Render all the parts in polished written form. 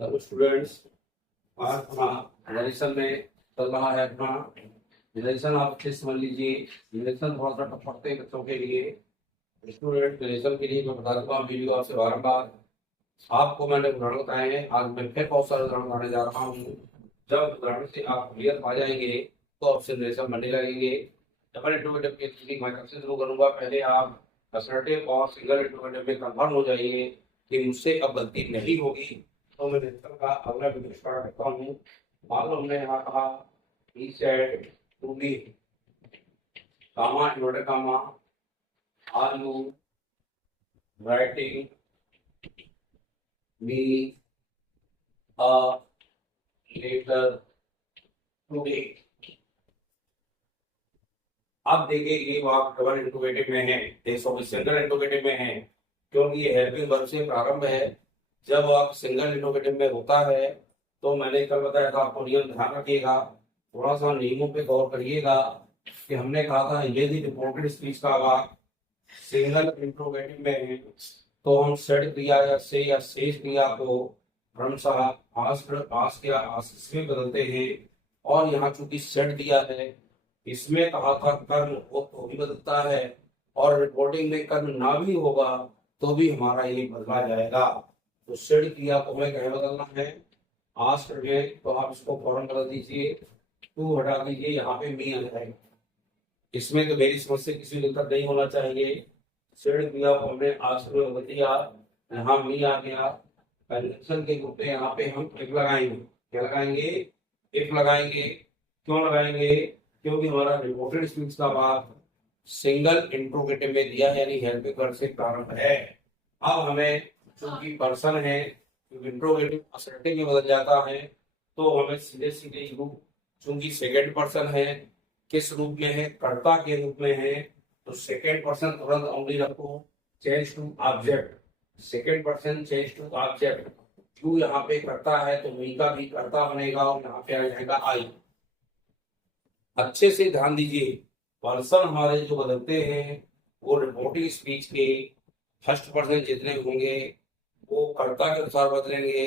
Hello students. आज अपना relation में चल रहा है अपना रिलेशन। आप अच्छे से समझ लीजिए। रिलेशन थोड़ा सा टफ पड़ते हैं बच्चों के लिए। स्टूडेंट रिलेशन के लिए मैं बता दूंगा वीडियो आपसे बार आपको मैंने उदाहरण बताए हैं। आज मैं फिर बहुत सारे उदाहरण बताने जा रहा हूँ। जब उदाहरण से आप क्लियर पा जाएंगे तो आपसे रिलेशन बनने लगेंगे। डबल इंटरोगेटिव के थ्री मैं सबसे शुरू करूंगा। पहले आप असर्टिव और सिंगल इंटरोगेटिव में कंफर्म हो जाइए कि मुझसे अब गलती नहीं होगी। तो मैं रिलेशन का अगला वीडियो स्टार्ट करता हूँ। मान लो हमने यहाँ कहा he said to me, comma inverted comma, are you writing me a letter today? आप देखिए ये वाक्य डबल इंटरोगेटिव में है, सॉरी सिंगल इंटरोगेटिव में है, क्योंकि ये हेल्पिंग वर्ब से प्रारंभ है। जब वाक्य सिंगल इंटरोगेटिव में होता है तो मैंने कल बताया था, आपको नियम ध्यान रखिएगा, थोड़ा सा नियमों पे गौर करिएगा कि हमने कहा था यदि रिपोर्टेड स्पीच का वाक्य सिंगल इंटरोगेटिव में है तो हम सेड क्रिया या शेष क्रिया को क्रमशः आस्क या आशीष में बदलते हैं। और यहाँ चूंकि सेड दिया है, इसमें कहा था कर्म वो तो भी बदलता है, और रिपोर्टिंग में कर्म ना भी होगा तो भी हमारा ये बदला जाएगा। तो सेड क्रिया को हमें कहीं बदलना है, आस्क में, तो आप इसको फौरन बदल दीजिए, टू हटा दीजिए, यहाँ पे मी आ जाएगा। इसमें तो मेरी समझ से किसी को दिक्कत नहीं होना चाहिए। सेड क्रिया को हमने आस्क में बदल दिया, यहाँ मी आ गया। कंजंक्शन के रूप में यहाँ पे हम इफ लगाएंगे। क्या लगाएंगे? इफ लगाएंगे। क्यों लगाएंगे? क्योंकि हमारा रिपोर्टेड स्पीच का भाग सिंगल इंट्रोगेटिव में दिया है, यानी हेल्पिंग वर्ब से प्रारंभ है। अब हमें चूंकि पर्सन है, इंट्रोगेटिव असर्टिव में बदल जाता है, तो हमें सीधे सीधे रूप, चूंकि सेकेंड पर्सन है, किस रूप में है? कर्ता के रूप में है, तो सेकेंड पर्सन तुरंत ओनली रखो, change to object. Second person change to object. You यहाँ पे करता है तो मी का भी कर्ता बनेगा और यहाँ पे आ जाएगा आई। अच्छे से ध्यान दीजिए, पर्सन हमारे जो बदलते हैं वो रिपोर्टिंग स्पीच के फर्स्ट पर्सन जितने होंगे वो कर्ता के अनुसार बदलेंगे,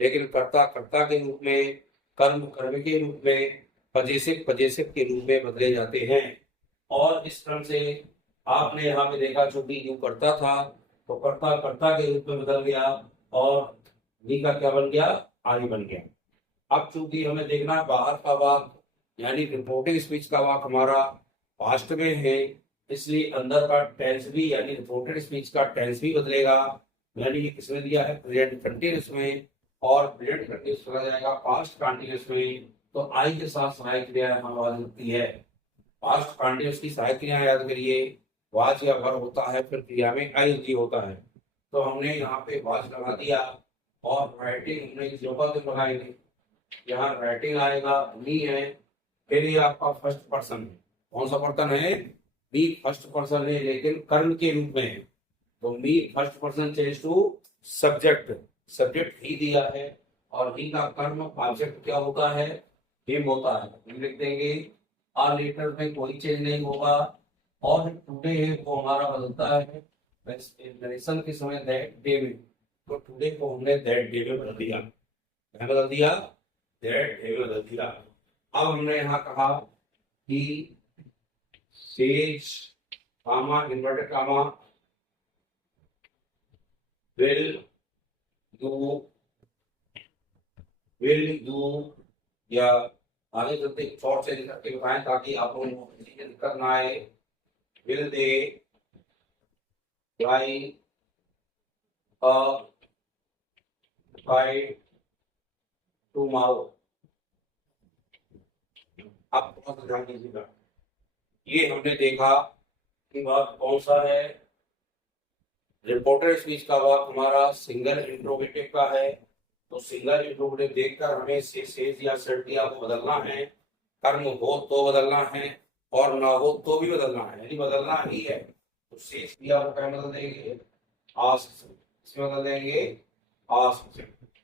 लेकिन कर्ता कर्ता के रूप में, कर्म कर्म के रूप में, पजेसिव पजेसिव के रूप में बदले जाते हैं। और इस क्रम से आपने यहाँ पे देखा, चूंकि यू करता था तो कर्ता कर्ता के रूप में बदल गया और वी का क्या बन गया? आई बन गया। अब चूंकि हमें देखना है बाहर का वाक्य, यानी रिपोर्टिंग स्पीच का वाक्य हमारा पास्ट में है, इसलिए अंदर का टेंस भी, यानी रिपोर्टेड स्पीच का टेंस भी बदलेगा। यानी किसमें दिया है? प्रेजेंट कंटिन्यूअस में, और प्रेजेंट कंटिन्यूअस चला जाएगा पास्ट कंटिन्यूअस में। तो आई के साथ सहायक क्रिया हमारी होती है। पास्ट कंटिन्यूअस की सहायक क्रिया याद करिए, वाच या वर्ब होता है, फिर क्रिया में आईएनजी होता है। तो हमने यहाँ पे वाच लगा दिया, और राइटिंग हमने किस जगह पे लगाएंगे? यहाँ राइटिंग आएगा, मी है, फिर ये आपका फर्स्ट पर्सन है। कौन सा पर्सन है? बी फर्स्ट पर्सन है, लेकिन कर्म के रूप में है, तो बी first person change to subject. Subject ही दिया है, और ही का कर्म ऑब्जेक्ट क्या होता है? हिम होता है। हम लिख देंगे आ लेटर में कोई चेंज नहीं होगा, और टुडे है वो हमारा बदलता है नरेशन के समय दैट डे में, तो टुडे को हमने दैट डे में बदल दिया। क्या बदल दिया? दैट डे में बदल दिया। अब हमने यहाँ कहा कि says comma inverted comma will you या आगे चलते शॉर्ट से करके बताएं ताकि आप लोगों को किसी की दिक्कत ना आए। will they buy a kite tomorrow? आप बहुत ध्यान दीजिएगा। ये हमने देखा कि बात कौन सा है? रिपोर्टेड स्पीच का वाक्य हमारा सिंगल इंट्रोगेटिव का है, तो सिंगल इंट्रोगेटिव देखकर हमें सेज या सर्टिया को बदलना है। कर्म हो तो बदलना है, और ना हो तो भी बदलना है, यानी बदलना ही है। तो सेज क्रिया को क्या बदल देंगे? आस्क। इसमें बदल देंगे आस्क।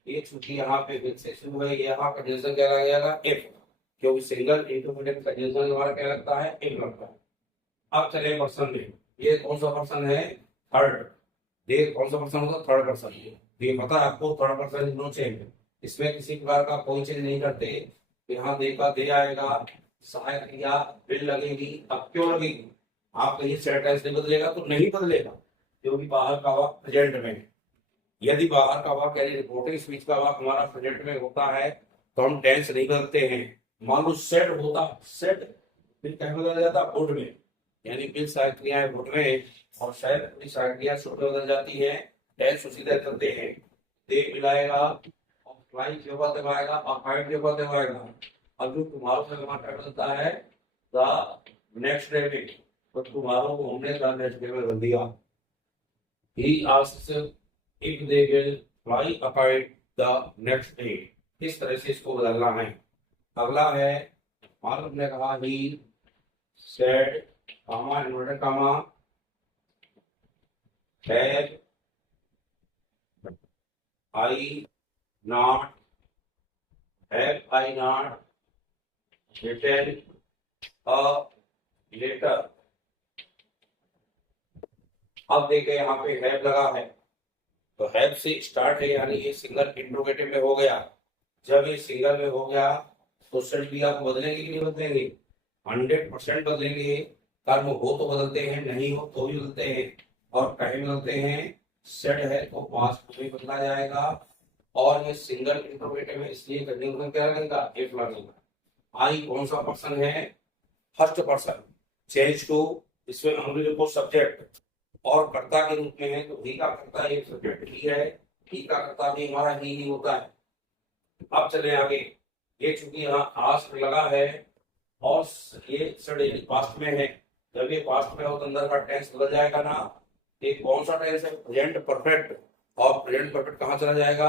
ये चूंकि यहाँ पे विद से शुरू है, यहाँ कंजंक्शन क्या लग जाएगा? इफ, क्योंकि सिंगल इंट्रोगेटिव कंजंक्शन हमारा क्या लगता है? इफ लगता है। अब चले पर्सन में, ये कौन सा पर्सन है? थर्ड। ये कौन सा पर्सन होगा? Third person. ये पता है आपको, थर्ड पर्सन नो चेंज। इसमें किसी प्रकार का कोई चीज नहीं करते। यहाँ दे का दे आएगा, सहायक क्रिया बिल लगेगी। अब क्यों लगेगी? आप कहीं सेट टेंस नहीं बदलेगा तो नहीं बदलेगा, क्योंकि बाहर का वाक्य प्रेजेंट में है। यदि बाहर का वाक्य यानी रिपोर्टिंग स्पीच का वाक्य हमारा प्रेजेंट में होता है तो हम टेंस नहीं बदलते हैं। मान लो सेट होता, सेट फिर क्या बदल जाता? वुड में, यानी बिल सहायक क्रियाएं वुड में और शायद अपनी सहायक क्रिया शुड में बदल जाती है, टेंस उसी तरह करते हैं। दे मिलाएगा और फ्लाई के ऊपर दबाएगा और फाइट के ऊपर दबाएगा। अब जो तुम्हारों से टमाटर बदलता है द नेक्स्ट डे में, तो तुम्हारों को हमने द नेक्स्ट डे में बदल दिया। He asks if they will fly apart the next day। इस तरह से इसको बदलना है। अगला है, मालूम ने कहा he said comma inverted comma have I not written a letter। अब देखे यहाँ पे हैव लगा है, तो हैव से स्टार्ट है, यानी ये सिंगल इंट्रोगेटिव में हो गया। जब ये सिंगल में हो गया तो सेट भी आप बदलेंगे कि नहीं बदलेंगे? 100% बदलेंगे। कर्म हो तो बदलते हैं, नहीं हो तो भी बदलते हैं। और कहीं बदलते हैं, सेट है तो पास्ट में बदला जाएगा। और ये सिंगल इंट्रोगेटिव है, इसलिए कंजंक्शन क्या लगेगा? इफ लगेगा। आई कौन सा पर्सन है? First person. चेंज टू, इसमें अंग्रेजी को सब्जेक्ट और कर्ता के रूप में है, तो ही का कर्ता ये सब्जेक्ट ही है, ही का कर्ता भी हमारा ही होता है। अब चले आगे। ये चूंकि यहाँ आस्क लगा है और ये सडे पास्ट में है, जब ये पास्ट में हो तो अंदर का टेंस बदल जाएगा ना। ये कौन सा टेंस है? Present perfect. और प्रेजेंट परफेक्ट कहाँ चला जाएगा?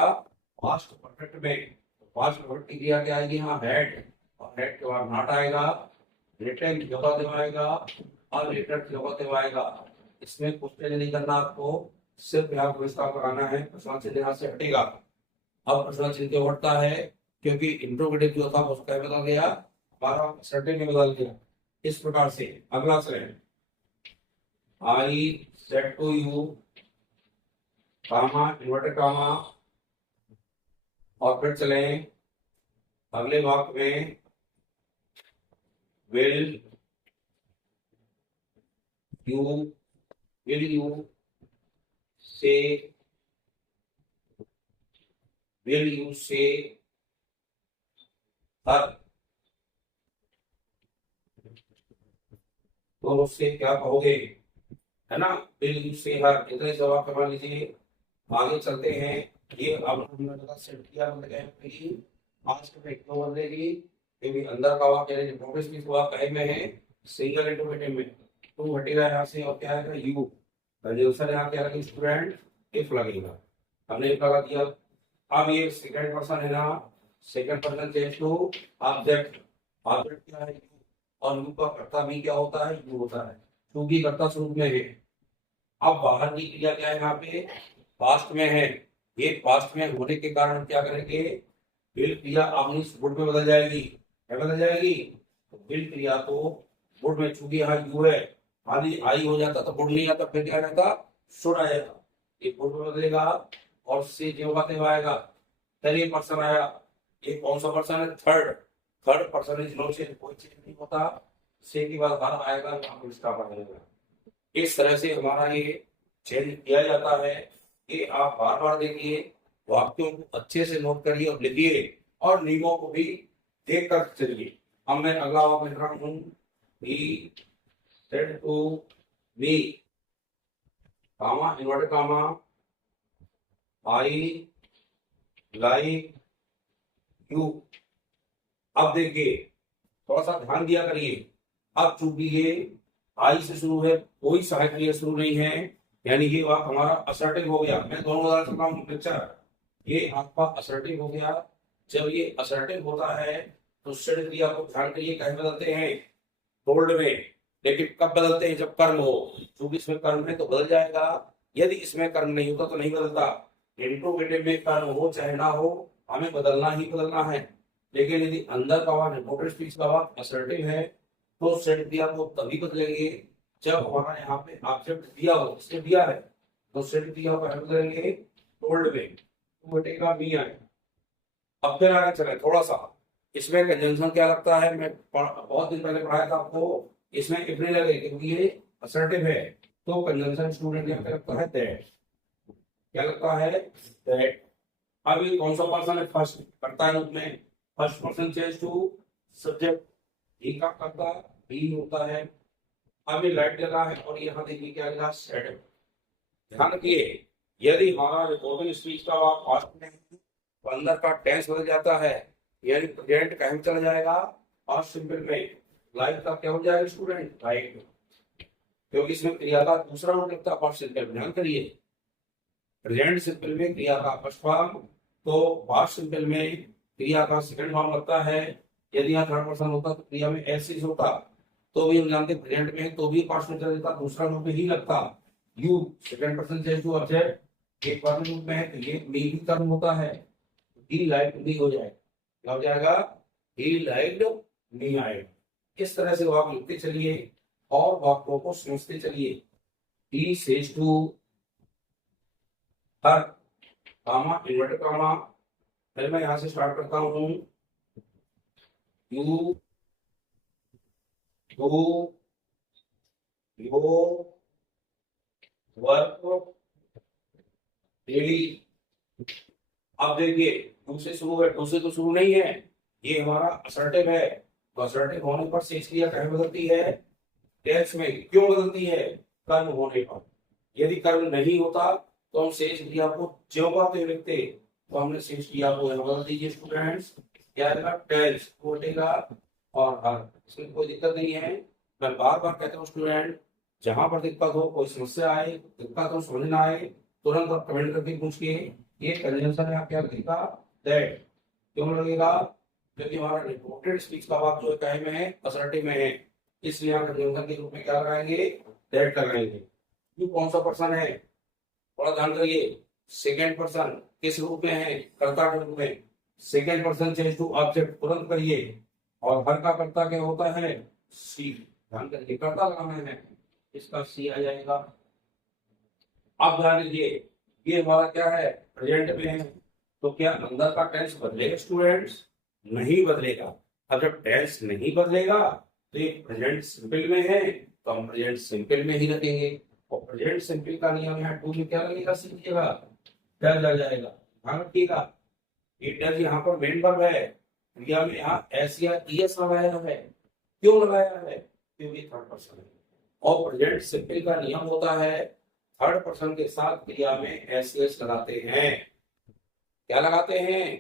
पास्ट परफेक्ट में। पास्ट परफेक्ट की क्रिया क्या आएगी? यहाँ हैड, और हैड के बाद नॉट आएगा, रिटर्न की जगह दिवाएगा और रिटर्न की जगह दिवाएगा। इसमें कुछ नहीं करना आपको, सिर्फ यहाँ को विस्तार कराना है। प्रश्न चिन्ह यहाँ से हटेगा। अब प्रश्न चिन्ह क्यों हटता है? क्योंकि इंट्रोगेटिव जो था उसका बदल गया, हमारा सर्टेन में बदल गया। इस प्रकार से अगला चले, I said to you comma inverted comma, और फिर चले अगले वाक्य में, विल you say her, तो उससे क्या कहोगे? है ना, will you say her, इतने जवाब करवा लीजिए। आगे चलते हैं। ये अब हमने सेट किया, मतलब आस्क में क्यों बदलेगी? क्योंकि अंदर का वाक्य प्रोग्रेस की वाक्य में है, सिंगल इंट्रोगेटिव में, तो हटेगा यहाँ से और क्या आएगा? यू। कंजंक्शन यहाँ क्या लगेगा? स्टूडेंट इफ लगेगा। हमने इफ लगा दिया। अब ये सेकंड पर्सन है ना, second person change to object. Object क्या है? और यू का कर्ता भी क्या होता है? यू होता है, क्योंकि कर्ता स्वरूप में है। अब बाहर की क्रिया क्या है? यहाँ पे पास्ट में है। ये पास्ट में होने के कारण क्या करेंगे? विल क्रिया अपनी वुड में बदल जाएगी। क्या बदल जाएगी? तो विल क्रिया तो वुड में, चूंकि यहाँ यू है, आदि आई हो जाता तो वुड नहीं आता, फिर क्या रहता? शुड आ जाता। ये वुड में बदलेगा और से जो बातें आएगा। फिर ये पर्सन आया, ये कौन सा पर्सन है? Third person is no change, कोई चेंज नहीं होता। से के बाद हर आएगा, यहाँ इसका बदलेगा। इस तरह से हमारा ये चेंज किया जाता है। कि आप बार बार देखिए, वाक्यों को अच्छे से नोट करिए और लिखिए, और नियमों को भी देख कर चलिए। अब मैं अगला वाक्य लिख रहा हूँ, he said to me, comma inverted comma, I like you। अब देखिए, थोड़ा सा ध्यान दिया करिए। अब चूंकि ये आई से शुरू है, कोई सहायक क्रिया शुरू नहीं है, यानी ये वाक्य हमारा असर्टिव हो गया। मैं दोनों उदाहरण चल रहा हूँ पिक्चर। ये आपका असर्टिव हो गया। जब ये असर्टिव होता है तो सेड क्रिया को ध्यान करिए, कहीं बदलते हैं? टोल्ड में। लेकिन कब बदलते हैं? जब कर्म हो। क्योंकि इसमें कर्म है तो बदल जाएगा, यदि इसमें कर्म नहीं होता तो नहीं बदलता। इंट्रोगेटिव में कर्म हो चाहे ना हो, हमें बदलना ही बदलना है। लेकिन यदि अंदर का वाक्य रिपोर्टेड स्पीच का वाक्य असर्टिव है तो सेड क्रिया को तभी बदलेंगे जब हमारा यहाँ पे ऑब्जेक्ट दिया हो, इसने दिया है, तो सेड क्रिया को बदलेंगे टोल्ड में, तो बटेगा मी आएगा। अब फिर आगे चले थोड़ा सा, इसमें कंजंक्शन क्या लगता है, मैं बहुत दिन पहले पढ़ाया था आपको, इसमें इफ नहीं लगेगा क्योंकि ये असर्टिव है, तो कंजंक्शन स्टूडेंट क्या लगता है, दैट, क्या लगता है, दैट। अब ये कौन सा पर्सन है, फर्स्ट करता है उसमें, first person change to subject, he का करता भी होता है। अब ये लाइट लगा है और यहाँ देखिए क्या लगा, सेट। ध्यान रखिए, यदि हमारा रिकॉर्डिंग स्पीच का पास्ट में तो अंदर का टेंस बदल जाता है, यानी प्रेजेंट कहीं चला जाएगा और सिंपल में लाइफ का क्या हो जाएगा स्टूडेंट, लाइफ, क्योंकि इसमें क्रिया का दूसरा रूप लगता है पास्ट सिंपल। ध्यान करिए, प्रेजेंट सिंपल में क्रिया का फर्स्ट फॉर्म, तो पास्ट सिंपल में क्रिया का सेकंड फॉर्म लगता है। यदि यहाँ थर्ड पर्सन होता तो क्रिया में एस होता, तो भी हम जानते प्रेजेंट में तो भी पास्ट में चला जाता, दूसरा रूप में ही लगता। You second person change to object, एक बार रूप में है तो ये मी भी कर्म होता है, ही लाइक मी हो जाएगा, क्या हो जाएगा, ही लाइक्ड मी आएगा। इस तरह से वाक्य लिखते चलिए और वाक्यों को समझते चलिए। He says to her, comma inverted comma, पहले मैं यहां से स्टार्ट करता हूं, you do your work daily. अब देखिए टू से शुरू है, टू से तो शुरू नहीं है, ये हमारा असर्टिव है, तो असर्टिव होने पर शेष क्रिया कहाँ बदलती है, टेंस में। क्यों बदलती है, कर्म होने पर। यदि कर्म नहीं होता तो हम शेष क्रिया को ज्यों का त्यों लिखते, तो हमने शेष क्रिया को यहाँ बदल दीजिए स्टूडेंट्स, क्या आएगा, टेंस बोलेगा और हर, इसमें कोई दिक्कत नहीं है। मैं बार बार कहता हूँ स्टूडेंट, जहां पर दिक्कत हो, कोई समस्या आए, दिक्कत हो, समझ ना आए, तुरंत आप कमेंट करके पूछिए। ये कंजंक्शन है, आप क्या लगेगा, दैट। क्यों लगेगा, क्योंकि हमारा रिपोर्टेड स्पीच का वाक्य जो है में है, असर्टिव में है, इसलिए हम कंजंक्शन के रूप में क्या लगाएंगे, दैट लगाएंगे। ये कौन सा पर्सन है, थोड़ा ध्यान करिए, सेकेंड पर्सन किस रूप में है, कर्ता के रूप में। Second person change to object, तुरंत करिए। और हर का कर्ता क्या होता है, सी, ध्यान करिए, कर्ता लगाना है, इसका सी आ जाएगा। अब ध्यान दीजिए, ये हमारा क्या है, प्रेजेंट में है, तो क्या अंदर का टेंस बदलेगा स्टूडेंट्स, नहीं बदलेगा। अब जब टेंस नहीं बदलेगा तो ये प्रेजेंट सिंपल में है, तो हम प्रेजेंट सिंपल में ही रखेंगे। और प्रेजेंट सिंपल का नियम यहाँ टू में क्या लगेगा, सीखिएगा, डज आ जाएगा। ध्यान रखिएगा, ये डज यहाँ पर मेन वर्ब है, क्रिया में यहाँ एस या ईएस लगाया है। क्यों लगाया है, क्योंकि थर्ड पर्सन है। और प्रेजेंट सिंपल का नियम होता है, थर्ड पर्सन के साथ क्रिया में एस लगाते हैं। क्या लगाते हैं,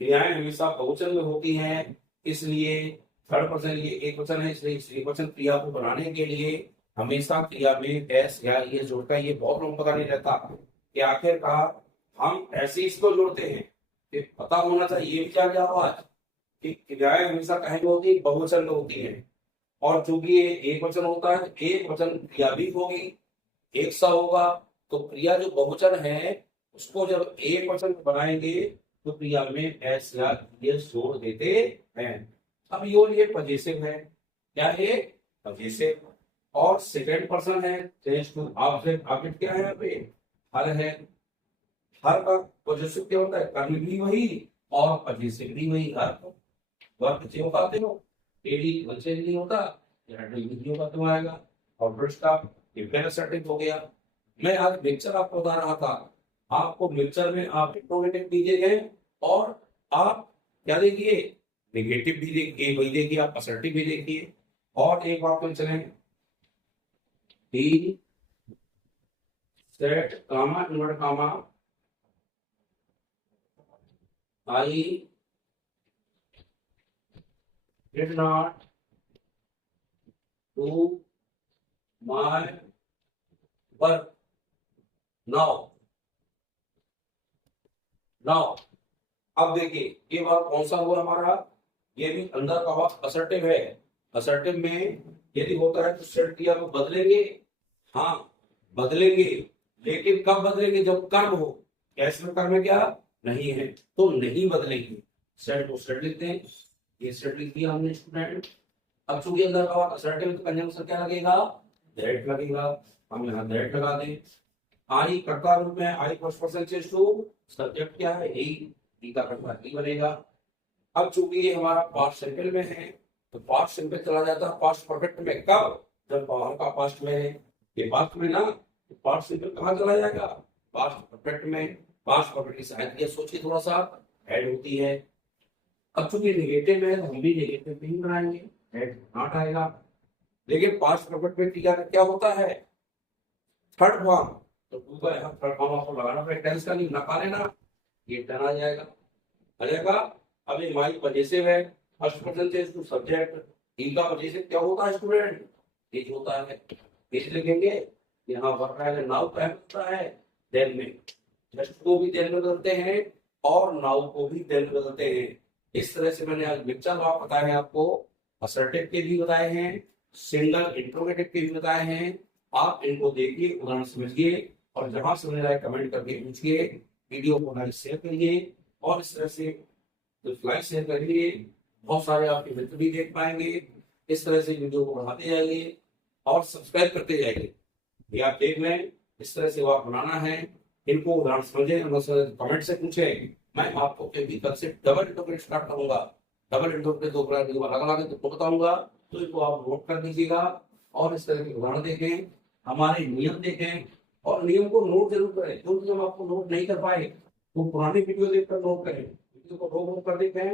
क्रियाएं हमेशा बहुवचन में होती हैं, इसलिए थर्ड पर्सन ये एक वचन है, इसलिए थ्री पर्सन क्रिया को बनाने के लिए हमेशा क्रिया में एस या ये जोड़ता है। ये बहुत लोगों को पता नहीं रहता कि आखिरकार हम ऐसे इसको जोड़ते हैं, कि पता होना चाहिए ये क्या क्या हुआ कि क्रियाएं हमेशा कहीं में होती है, बहुवचन में होती है। और चूंकि ये एक वचन होता है, एक वचन क्रिया भी होगी, एक सा होगा, तो क्रिया जो बहुवचन है उसको जब एक वचन बनाएंगे तो क्रिया में एस या एस जोड़ देते हैं। अब ये पजेसिव है, क्या है, पजेसिव। और सेकंड पर्सन है चेंज टू ऑब्जेक्ट, ऑब्जेक्ट क्या है यहाँ पे, हर है। हर का पजेसिव क्या होता है, कर्म भी वही और पजेसिव भी वही। हर वर्क चेंज होते हो, डेली चेंज नहीं होता, यहाँ डेली होगा तो आएगा। और ब्रश का इम्पेरेटिव हो गया। मैं आज मिक्सचर आपको बता रहा था, आपको मिक्सचर में आप इंट्रोगेटिव दीजिए गए और आप क्या देखिए, नेगेटिव भी देखिए, वही देखिए, आप असर्टिव भी देखिए। और एक बात में चलें, he said comma invert comma I did not do my work now. Now अब देखिए ये बात कौन सा हुआ हमारा, ये भी अंदर का वाक्य असर्टिव है। असर्टिव में यदि होता है तो सेट क्रिया को बदलेंगे, हाँ बदलेंगे, लेकिन कब बदलेंगे, जब कर्म हो। कैसे में कर्म क्या नहीं है तो नहीं बदलेंगे। सेट को सेट लिखते हैं, ये सेट लिख दिया हमने स्टूडेंट। अब चूंकि अंदर का वाक्य असर्टिव है तो कंजंक्शन क्या लगेगा, दैट लगेगा। हम यहाँ दैट लगा दें। आई कर्ता रूप में, I first person change to subject क्या है, ही, टी का कटवा टी बनेगा। अब चूंकि ये हमारा पास्ट सिंपल में है तो पास्ट सिंपल चला जाता है पास्ट परफेक्ट में, कब? जब पावर का पास्ट में है, ये पास्ट में ना, तो पास्ट सिंपल कहाँ चला जाएगा? पास्ट परफेक्ट में। पास्ट परफेक्ट की साइड ये सोचिए थोड़ा सा ऐड होती है। अब चूंकि नेगेटिव है तो हम भी नेगेटिव नहीं बनाएंगे, ऐड नॉट आएगा। लेकिन पास्ट परफेक्ट में टी का क्या होता है? Third form. तो टू का यहाँ थर्ड फॉर्म आपको लगाना पड़ेगा, टेंस का नहीं लगा लेना, ये टर्न आ जाएगा। आ जाएगा। अब ये माई पजेसिव है, फर्स्ट पर्सन से इसको सब्जेक्ट, टी का पजेसिव क्या होता है स्टूडेंट? इज होता है। इज लिखेंगे, यहाँ वर्ब है, नाउ का होता है, देन में जस्ट को भी देन में बदलते हैं और नाउ को भी देन में बदलते हैं। इस तरह से मैंने आज मिक्सचर वर्ब बताए हैं आपको, असर्टिव के भी बताए हैं, सिंगल इंट्रोगेटिव के भी बताए हैं। आप इनको देखिए, उदाहरण समझिए और जहां समझ रहा है कमेंट करके पूछिए, वीडियो को लाइक शेयर करिए और इस तरह से लाइक शेयर करिए, बहुत सारे आपके मित्र भी देख पाएंगे। इस तरह से वीडियो को बढ़ाते जाइए और सब्सक्राइब करते जाइए। ये आप देख लें, इस तरह से वो आप बनाना है। इनको उदाहरण समझे, कमेंट से पूछे। मैं आपको भी कल से डबल इंटरप्रेट स्टार्ट करूंगा। डबल इंटरप्रेट दो अलग अलग तो बताऊंगा, तो इनको आप नोट कर लीजिएगा और इस तरह के उदाहरण देखें, हमारे नियम देखें और नियम को नोट जरूर करें। जो नियम आपको नोट नहीं कर पाए वो पुरानी वीडियो देखकर नोट करें, वीडियो को रोक रोक कर देखें,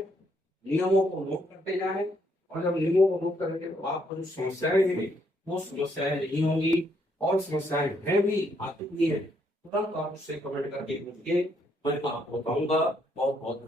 नियमों को नोट करते जाएं और जब नियमों को नोट करेंगे तो आपको जो समस्याएं हैं वो समस्याएं नहीं होंगी, और समस्याएं हैं भी आती भी है, तुरंत आप उससे कमेंट करके पूछिए, मैं आपको बताऊंगा। बहुत बहुत